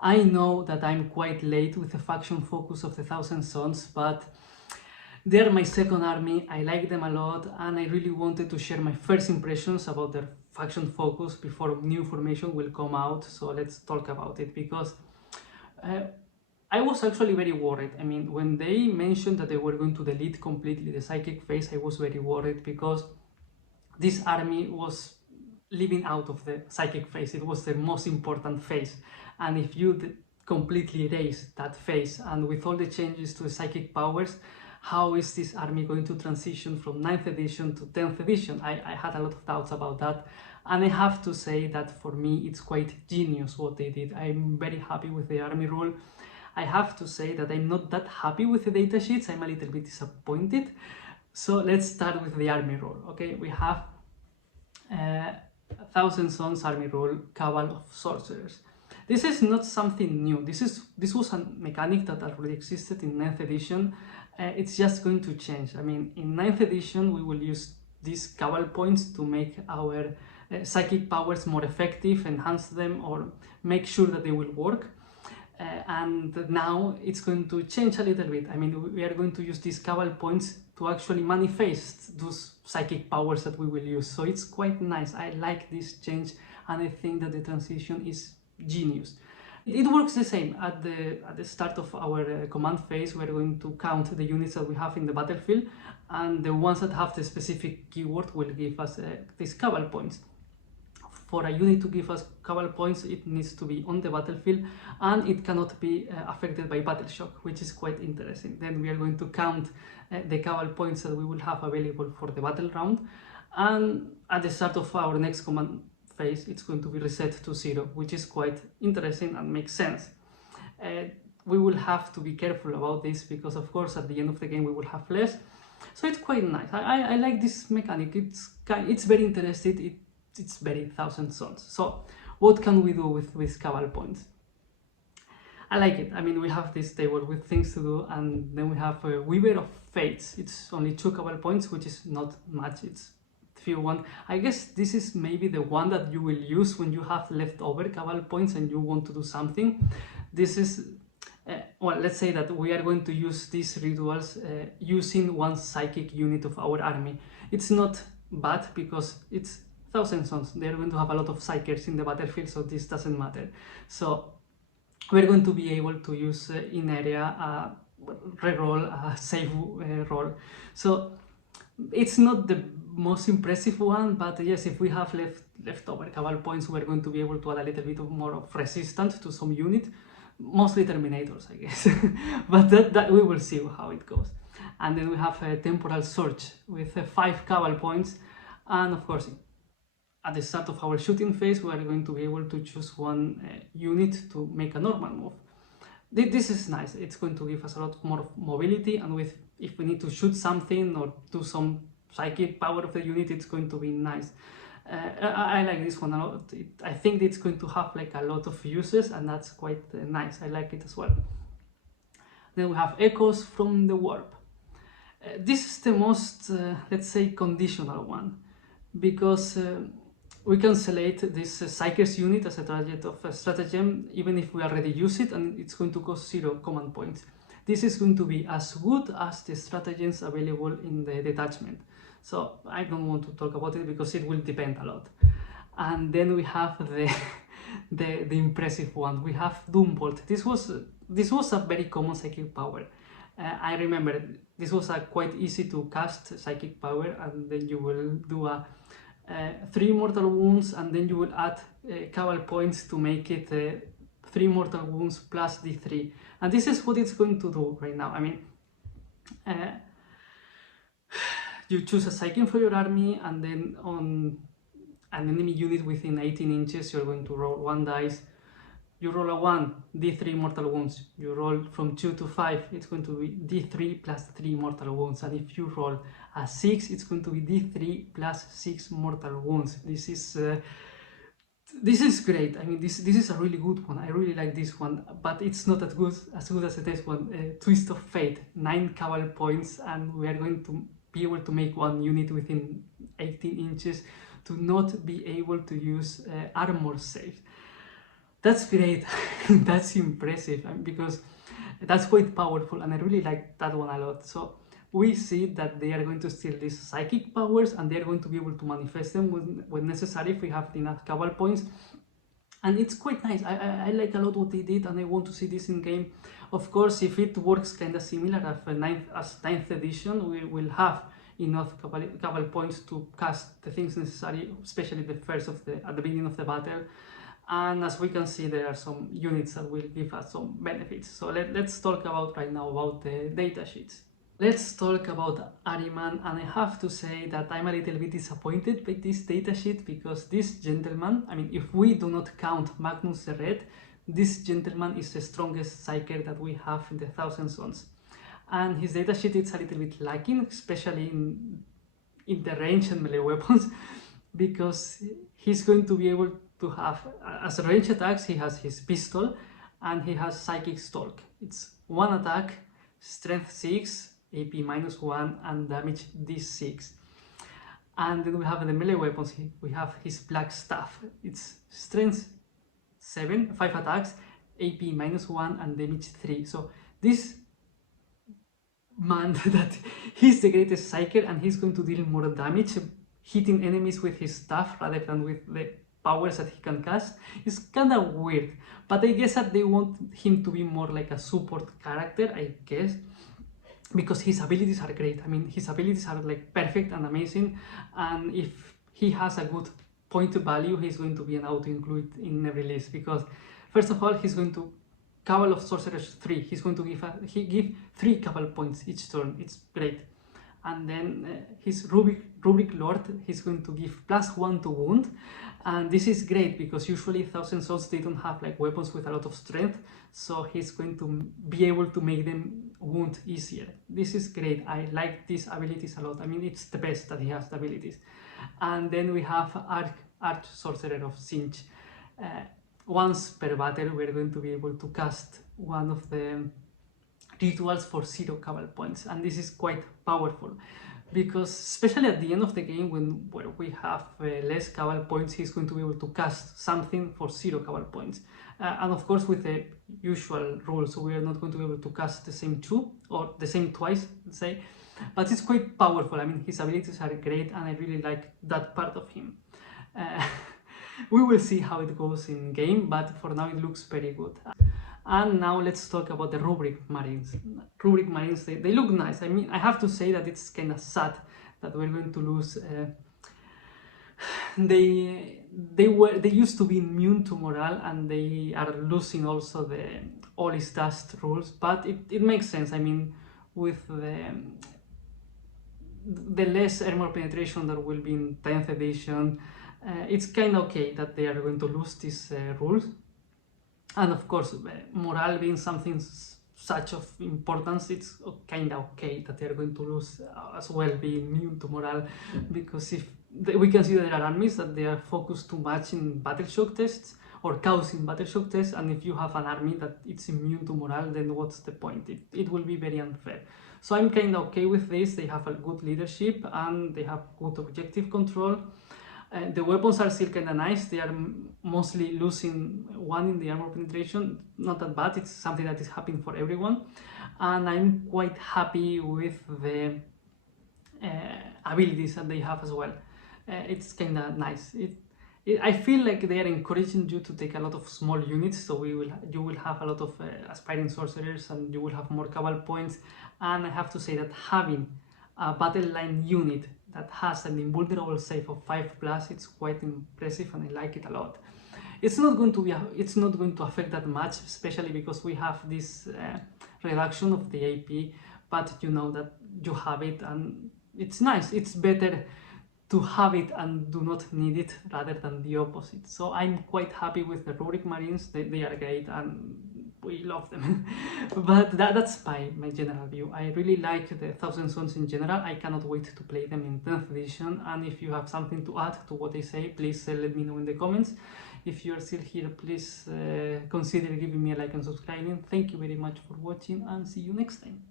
I know that I'm quite late with the faction focus of the Thousand Sons, but they're my second army, I like them a lot, and I really wanted to share my first impressions about their faction focus before new information will come out. So let's talk about it, because uh, I was actually very worried. I mean, when they mentioned that they were going to delete completely the psychic phase, I was very worried because this army was living out of the psychic phase. It was the most important phase, and if you completely erase that phase, and with all the changes to the psychic powers, how is this army going to transition from 9th edition to 10th edition? I had a lot of doubts about that, and I have to say that for me it's quite genius what they did. I'm very happy with the army rule. I have to say that I'm not that happy with the datasheets. I'm a little bit disappointed. So let's start with the army rule. Okay, we have Thousand Sons army rule, Cabal of Sorcerers. This is not something new. This was a mechanic that already existed in 9th edition. It's just going to change. I mean, in 9th edition we will use these Cabal points to make our psychic powers more effective, enhance them, or make sure that they will work. And now it's going to change a little bit. I mean, we are going to use these Cabal points to actually manifest those psychic powers that we will use. So it's quite nice. I like this change, and I think that the transition is genius. It works the same. At the start of our command phase, we're going to count the units that we have in the battlefield, and the ones that have the specific keyword will give us these Cabal points. For a unit to give us Cabal points, it needs to be on the battlefield, and it cannot be affected by battle shock, which is quite interesting. Then we are going to count the Cabal points that we will have available for the battle round, and at the start of our next command phase, it's going to be reset to 0, which is quite interesting and makes sense. We will have to be careful about this because, of course, at the end of the game we will have less. So it's quite nice. I like this mechanic. It's very interesting. It's very Thousand Sons. So what can we do with Cabal points? I like it. I mean, we have this table with things to do, and then we have a Weaver of Fates. It's only 2 Cabal points, which is not much. It's few one. I guess this is maybe the one that you will use when you have leftover Cabal points and you want to do something. This is well, let's say that we are going to use these rituals using one psychic unit of our army. It's not bad because it's Thousand Sons. They're going to have a lot of psychers in the battlefield, so this doesn't matter. So we're going to be able to use in area reroll, save roll. So it's not the most impressive one, but yes, if we have leftover Cabal points, we're going to be able to add a little bit more of resistance to some unit, mostly Terminators, I guess. But that we will see how it goes. And then we have a Temporal Surge with 5 Cabal points, and of course, at the start of our shooting phase, we are going to be able to choose one unit to make a normal move. This is nice. It's going to give us a lot more mobility, and if we need to shoot something or do some psychic power of the unit, it's going to be nice. I like this one a lot. I think it's going to have like a lot of uses, and that's quite nice. I like it as well. Then we have Echoes from the Warp. This is the most, let's say, conditional one, because we can select this Psyker's unit as a target of a stratagem even if we already use it, and it's going to cost 0 command points. This is going to be as good as the stratagems available in the detachment. So I don't want to talk about it because it will depend a lot. And then we have the impressive one. We have Doombolt. This was a very common psychic power. I remember this was a quite easy to cast psychic power, and then you will do a 3 mortal wounds, and then you will add Cabal points to make it 3 mortal wounds plus d3, and this is what it's going to do right now. I mean, you choose a psychic for your army, and then on an enemy unit within 18 inches you're going to roll 1 dice. You roll a 1, d3 mortal wounds. You roll from 2 to 5, it's going to be d3 plus 3 mortal wounds. And if you roll a 6, it's going to be d3 plus 6 mortal wounds. This is great. I mean, this is a really good one. I really like this one, but it's not as good as the next one. Twist of Fate, 9 Cabal points, and we are going to be able to make one unit within 18 inches to not be able to use armor saves. That's great. That's impressive, because that's quite powerful, and I really like that one a lot. So we see that they are going to steal these psychic powers, and they are going to be able to manifest them when necessary if we have enough Cabal points. And it's quite nice. I like a lot what they did, and I want to see this in game. Of course, if it works kind of similar as 9th edition, we will have enough Cabal points to cast the things necessary, especially the first of the at the beginning of the battle. And as we can see, there are some units that will give us some benefits. So let's talk about right now about the data sheets. Let's talk about Ahriman, and I have to say that I'm a little bit disappointed by this datasheet, because this gentleman, I mean, if we do not count Magnus the Red, this gentleman is the strongest Psyker that we have in the Thousand Sons. And his datasheet is a little bit lacking, especially in the range and melee weapons, because he's going to be able to have, as range attacks, he has his pistol, and he has Psychic Stalk. It's 1 attack, strength 6, AP -1, and damage D6. And then we have the melee weapons. We have his Black Staff. It's strength 7, 5 attacks, AP -1, and damage 3. So this man, that he's the greatest Psyker, and he's going to deal more damage hitting enemies with his staff rather than with the powers that he can cast. It's kind of weird, but I guess that they want him to be more like a support character, I guess, because his abilities are great. I mean, his abilities are like perfect and amazing, and if he has a good point value, he's going to be an auto-include in every list, because first of all, he's going to Cabal of Sorcerers 3, he's going to give 3 Cabal points each turn. It's great. And then his Rubric Lord, he's going to give +1 to wound, and this is great because usually Thousand Souls, they don't have like weapons with a lot of strength, so he's going to be able to make them wound easier. This is great. I like these abilities a lot. I mean, it's the best that he has the abilities. And then we have Arch Sorcerer of Singe. Once per battle, we're going to be able to cast one of the rituals for 0 Cabal points, and this is quite powerful, because especially at the end of the game, where we have less Cabal points, he's going to be able to cast something for 0 Cabal points, and of course with the usual rule, so we are not going to be able to cast the same 2 or the same twice, let's say, but it's quite powerful. I mean, his abilities are great, and I really like that part of him. We will see how it goes in game, but for now it looks very good. And now let's talk about the Rubric Marines. Rubric Marines, they look nice. I mean, I have to say that it's kind of sad that we're going to lose. They used to be immune to morale, and they are losing also the all is dust rules. But it makes sense. I mean, with the less armor penetration that will be in 10th edition, it's kind of okay that they are going to lose these rules. And of course, morale being something such of importance, it's kind of okay that they're going to lose as well, being immune to morale, because if we can see that there are armies that they are focused too much in battle shock tests or causing battle shock tests, and if you have an army that it's immune to morale, then what's the point? It will be very unfair. So I'm kind of okay with this. They have a good leadership, and they have good objective control. The weapons are still kind of nice. They are mostly losing 1 in the armor penetration. Not that bad. It's something that is happening for everyone. And I'm quite happy with the abilities that they have as well. It's kind of nice. I feel like they are encouraging you to take a lot of small units, so you will have a lot of aspiring sorcerers, and you will have more Cabal points. And I have to say that having a battle line unit that has an invulnerable save of 5+, it's quite impressive, and I like it a lot. It's not going to affect that much, especially because we have this reduction of the AP, but you know that you have it, and it's nice. It's better to have it and do not need it rather than the opposite. So I'm quite happy with the Rubric Marines. They are great, and we love them. But that's my general view. I really like the Thousand Sons in general. I cannot wait to play them in 10th edition, and if you have something to add to what I say, please let me know in the comments. If you're still here, please consider giving me a like and subscribing. Thank you very much for watching, and see you next time.